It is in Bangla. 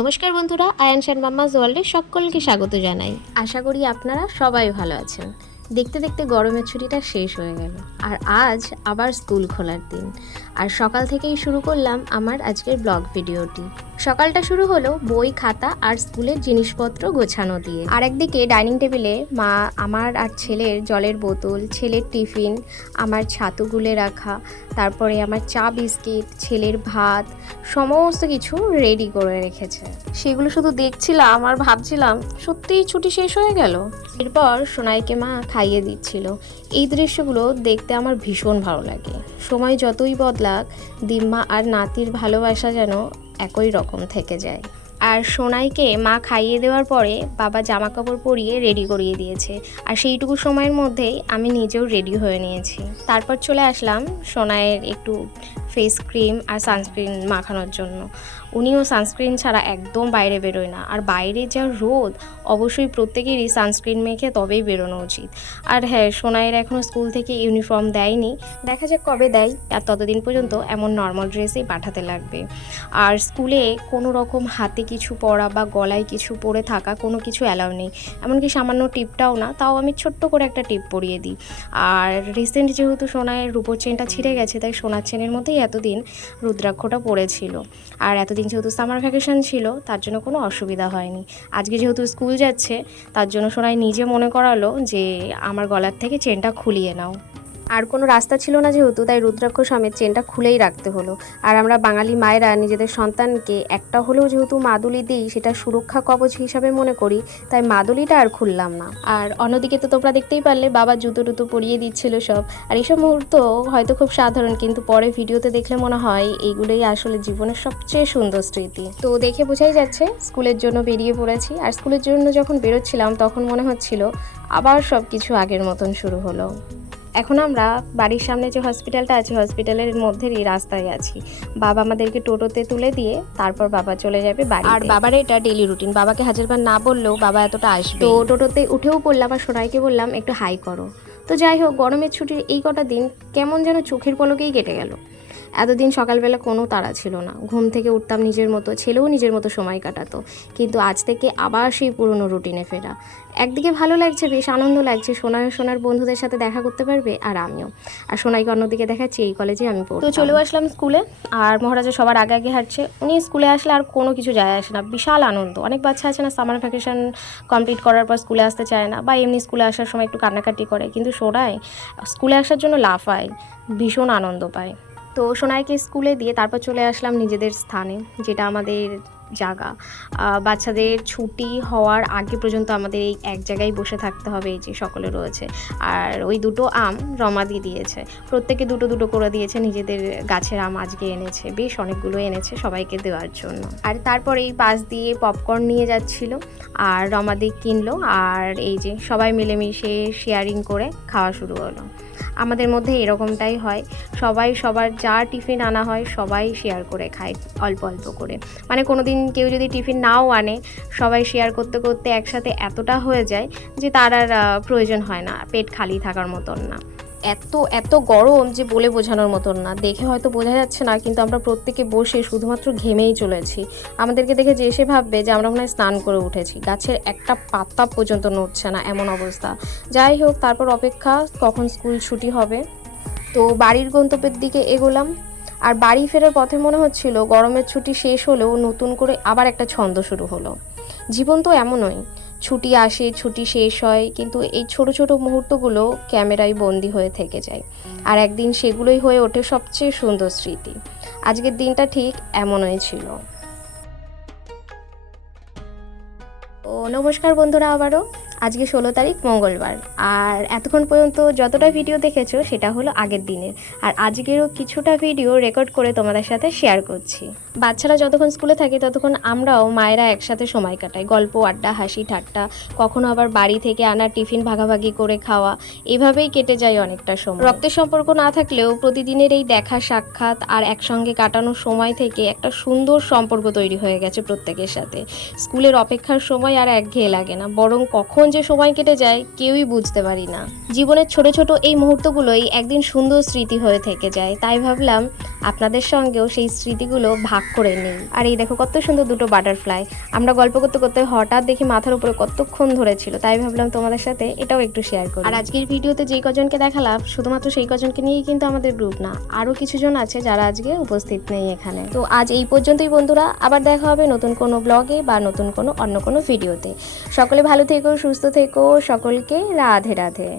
নমস্কার বন্ধুরা, আয়ান শান মাম্মাস ওয়ার্ল্ডে সকলকে স্বাগত জানাই। আশা করি আপনারা সবাই ভালো আছেন। দেখতে দেখতে গরমের ছুটিটা শেষ হয়ে গেল, আর আজ আবার স্কুল খোলার দিন। আর সকাল থেকেই শুরু করলাম আমার আজকের ব্লগ ভিডিওটি। সকালটা শুরু হলো বই, খাতা আর স্কুলের জিনিসপত্র গোছানো দিয়ে। আর একদিকে ডাইনিং টেবিলে মা আমার আর ছেলের জলের বোতল, ছেলের টিফিন, আমার ছাতু গুলে রাখা, তারপরে আমার চা বিস্কিট, ছেলের ভাত, সমস্ত কিছু রেডি করে রেখেছে। সেগুলো শুধু দেখছিলাম আর ভাবছিলাম সত্যিই ছুটি শেষ হয়ে গেল। এরপর সোনাইকে মা খাইয়ে দিচ্ছিল। এই দৃশ্যগুলো দেখতে আমার ভীষণ ভালো লাগে। সময় যতই বদলাক, দিম্মা আর নাতির ভালোবাসা যেন একই রকম থেকে যায়। আর সোনাইকে মা খাইয়ে দেওয়ার পরে বাবা জামা কাপড় পরিয়ে রেডি করিয়ে দিয়েছে, আর সেইটুকু সময়ের মধ্যেই আমি নিজেও রেডি হয়ে নিয়েছি। তারপর চলে আসলাম সোনাইয়ের একটু ফেস ক্রিম আর সানস্ক্রিন মাখানোর জন্য। উনিও সানস্ক্রিন ছাড়া একদম বাইরে বেরোয় না, আর বাইরে যা রোদ, অবশ্যই প্রত্যেকেরই সানস্ক্রিন মেখে তবেই বেরোনো উচিত। আর হ্যাঁ, সোনাইয়ের এখনও স্কুল থেকে ইউনিফর্ম দেয়নি, দেখা যাক কবে দেয়। আর ততদিন পর্যন্ত এমন নর্মাল ড্রেসেই পাঠাতে লাগবে। আর স্কুলে কোনো রকম হাতে কিছু পরা বা গলায় কিছু পরে থাকা কোনো কিছু অ্যালাউ নেই, এমনকি সামান্য টিপটাও না। তাও আমি ছোট্ট করে একটা টিপ পরিয়ে দিই। আর রিসেন্ট যেহেতু সোনাইয়ের রূপোর চেনটা ছিঁড়ে গেছে, তাই সোনার চেনের মধ্যেই এতদিন রুদ্রাক্ষটা পড়েছিল। আর এতদিন যেহেতু সামার ভ্যাকেশন ছিল, তার জন্য কোনো অসুবিধা হয়নি। আজকে যেহেতু স্কুল যাচ্ছে, তার জন্য সোনাই নিজে মনে করালো যে আমার গলার থেকে চেনটা খুলিয়ে নাও। আর কোনো রাস্তা ছিল না যেহেতু, তাই রুদ্রাক্ষ সমেত চেনটা খুলেই রাখতে হলো। আর আমরা বাঙালি মায়েরা নিজেদের সন্তানকে একটা হলেও যেহেতু মাদুলি দিই, সেটা সুরক্ষা কবচ হিসাবে মনে করি, তাই মাদুলিটা আর খুললাম না। আর অন্যদিকে তো তোমরা দেখতেই পারলে বাবা জুতো টুতো পরিয়ে দিচ্ছিল সব। আর এইসব মুহূর্ত হয়তো খুব সাধারণ, কিন্তু পরে ভিডিওতে দেখলে মনে হয় এইগুলোই আসলে জীবনের সবচেয়ে সুন্দর স্মৃতি। তো দেখে বোঝাই যাচ্ছে স্কুলের জন্য বেরিয়ে পড়েছি। আর স্কুলের জন্য যখন বেরোচ্ছিলাম তখন মনে হচ্ছিল আবার সব কিছু আগের মতন শুরু হলো। এখন আমরা বাড়ির সামনে যে হসপিটালটা আছে, হসপিটালের মধ্যেই রাস্তায় আছি। বাবা আমাদেরকে টোটোতে তুলে দিয়ে তারপর বাবা চলে যাবে বাড়ি। আর বাবার এটা ডেলি রুটিন, বাবাকে হাজারবার না বললেও বাবা এতটা আসবে। তো টোটোতে উঠেও পড়লাম, আর সোনাইকে বললাম একটু হাই করো। তো যাই হোক, গরমের ছুটির এই কটা দিন কেমন যেন চোখের পলকেই কেটে গেল। এতদিন সকালবেলা কোনো তাড়া ছিল না, ঘুম থেকে উঠতাম নিজের মতো, ছেলেও নিজের মতো সময় কাটাতো। কিন্তু আজ থেকে আবার সেই পুরনো রুটিনে ফেরা। একদিকে ভালো লাগছে, বেশ আনন্দ লাগছে, সোনার বন্ধুদের সাথে দেখা করতে পারবে, আর আমিও। আর সোনাইকে অন্যদিকে দেখাচ্ছি এই কলেজে আমি পড়ি। তো চলেও আসলাম স্কুলে। আর মহারাজা সবার আগে আগে হাঁটছে। উনি স্কুলে আসলে আর কোনো কিছু যায় আসে না, বিশাল আনন্দ। অনেক বাচ্চা আছে না, সামার ভ্যাকেশন কমপ্লিট করার পর স্কুলে আসতে চায় না, বা এমনি স্কুলে আসার সময় একটু কান্নাকাটি করে, কিন্তু সোনাই স্কুলে আসার জন্য লাফায়, ভীষণ আনন্দ পায়। তো সোনাইকে স্কুলে দিয়ে তারপর চলে আসলাম নিজেদের স্থানে, যেটা আমাদের জায়গা। বাচ্চাদের ছুটি হওয়ার আগে পর্যন্ত আমাদের এই এক জায়গায় বসে থাকতে হবে, এই যে সকলে রয়েছে। আর ওই দুটো আম রমাদি দিয়েছে, প্রত্যেকে দুটো দুটো করে দিয়েছে, নিজেদের গাছের আম আজকে এনেছে, বেশ অনেকগুলো এনেছে সবাইকে দেওয়ার জন্য। আর তারপর এই পাশ দিয়ে পপকর্ন নিয়ে যাচ্ছিল, আর রমাদি কিনলো, আর এই যে সবাই মিলেমিশে শেয়ারিং করে খাওয়া শুরু হলো। আমাদের মধ্যে এরকমটাই হয়, সবাই সবার যা টিফিন আনা হয় সবাই শেয়ার করে খায়, অল্প অল্প করে। মানে কোনো দিন কেউ যদি টিফিন নাও আনে, সবাই শেয়ার করতে করতে একসাথে এতটা হয়ে যায় যে তার আর প্রয়োজন হয় না, পেট খালি থাকার মতন না। এত এত গরম যে বলে বোঝানোর মতন না। দেখে হয়তো বোঝা যাচ্ছে না, কিন্তু আমরা প্রত্যেকে বসে শুধুমাত্র ঘেমেই চলেছি। আমাদেরকে দেখে যে এসে ভাববে যে আমরা মনে হয় স্নান করে উঠেছি। গাছের একটা পাতা পর্যন্ত নড়ছে না, এমন অবস্থা। যাই হোক, তারপর অপেক্ষা কখন স্কুল ছুটি হবে। তো বাড়ির গন্তব্যের দিকে এগোলাম। আর বাড়ি ফেরার পথে মনে হচ্ছিল গরমের ছুটি শেষ হলেও নতুন করে আবার একটা ছন্দ শুরু হলো। জীবন তো এমনই, ছুটি আসে, ছুটি শেষ হয়, কিন্তু এই ছোট ছোট মুহূর্তগুলো ক্যামেরায় বন্দি হয়ে থেকে যায়। আর একদিন সেগুলোই হয়ে ওঠে সবচেয়ে সুন্দর স্মৃতি। আজকের দিনটা ঠিক এমনই ছিল। ও নমস্কার বন্ধুরা, আবারও আজকে 16 তারিখ মঙ্গলবার। আর এতক্ষণ পর্যন্ত যতটা ভিডিও দেখেছো সেটা হলো আগের দিনের, আর আজকেরও কিছুটা ভিডিও রেকর্ড করে তোমাদের সাথে শেয়ার করছি। বাচ্চারা যতক্ষণ স্কুলে থাকে ততক্ষণ আমরাও মায়েরা একসাথে সময় কাটাই, গল্প আড্ডা হাসি ঠাট্টা, কখনো আবার বাড়ি থেকে আনা টিফিন ভাগাভাগি করে খাওয়া, এভাবেই কেটে যায় অনেকটা সময়। রক্তের সম্পর্ক না থাকলেও প্রতিদিনের এই দেখা সাক্ষাৎ আর একসঙ্গে কাটানোর সময় থেকে একটা সুন্দর সম্পর্ক তৈরি হয়ে গেছে প্রত্যেকের সাথে। স্কুলের অপেক্ষার সময় আর একঘেয়ে লাগে না, বরং কখন যে সময় কেটে যায় কেউই বুঝতে পারি না। জীবনের ছোট ছোট এই মুহূর্তগুলোই একদিন সুন্দর স্মৃতি হয়ে থেকে যায়। তাই ভাবলাম আপনাদের সঙ্গেও সেই স্মৃতিগুলো ভাগ করে নিই। আর এই দেখো কত সুন্দর দুটো বাটারফ্লাই। আমরা গল্প করতে করতে হঠাৎ দেখি মাথার উপরে কতক্ষণ ধরেছিল, তাই ভাবলাম তোমাদের সাথে এটাও একটু শেয়ার করি। আর আজকের ভিডিওতে যেই কজনকে দেখালাম শুধুমাত্র সেই কজনকে নিয়েই কিন্তু আমাদের গ্রুপ না, আরও কিছুজন আছে যারা আজকে উপস্থিত নেই এখানে। তো আজ এই পর্যন্তই বন্ধুরা, আবার দেখা হবে নতুন কোনো ব্লগে বা নতুন কোনো অন্য কোনো ভিডিওতে। সকলে ভালো থেকো, সুস্থ থেকো, সকলকে রাধে রাধে।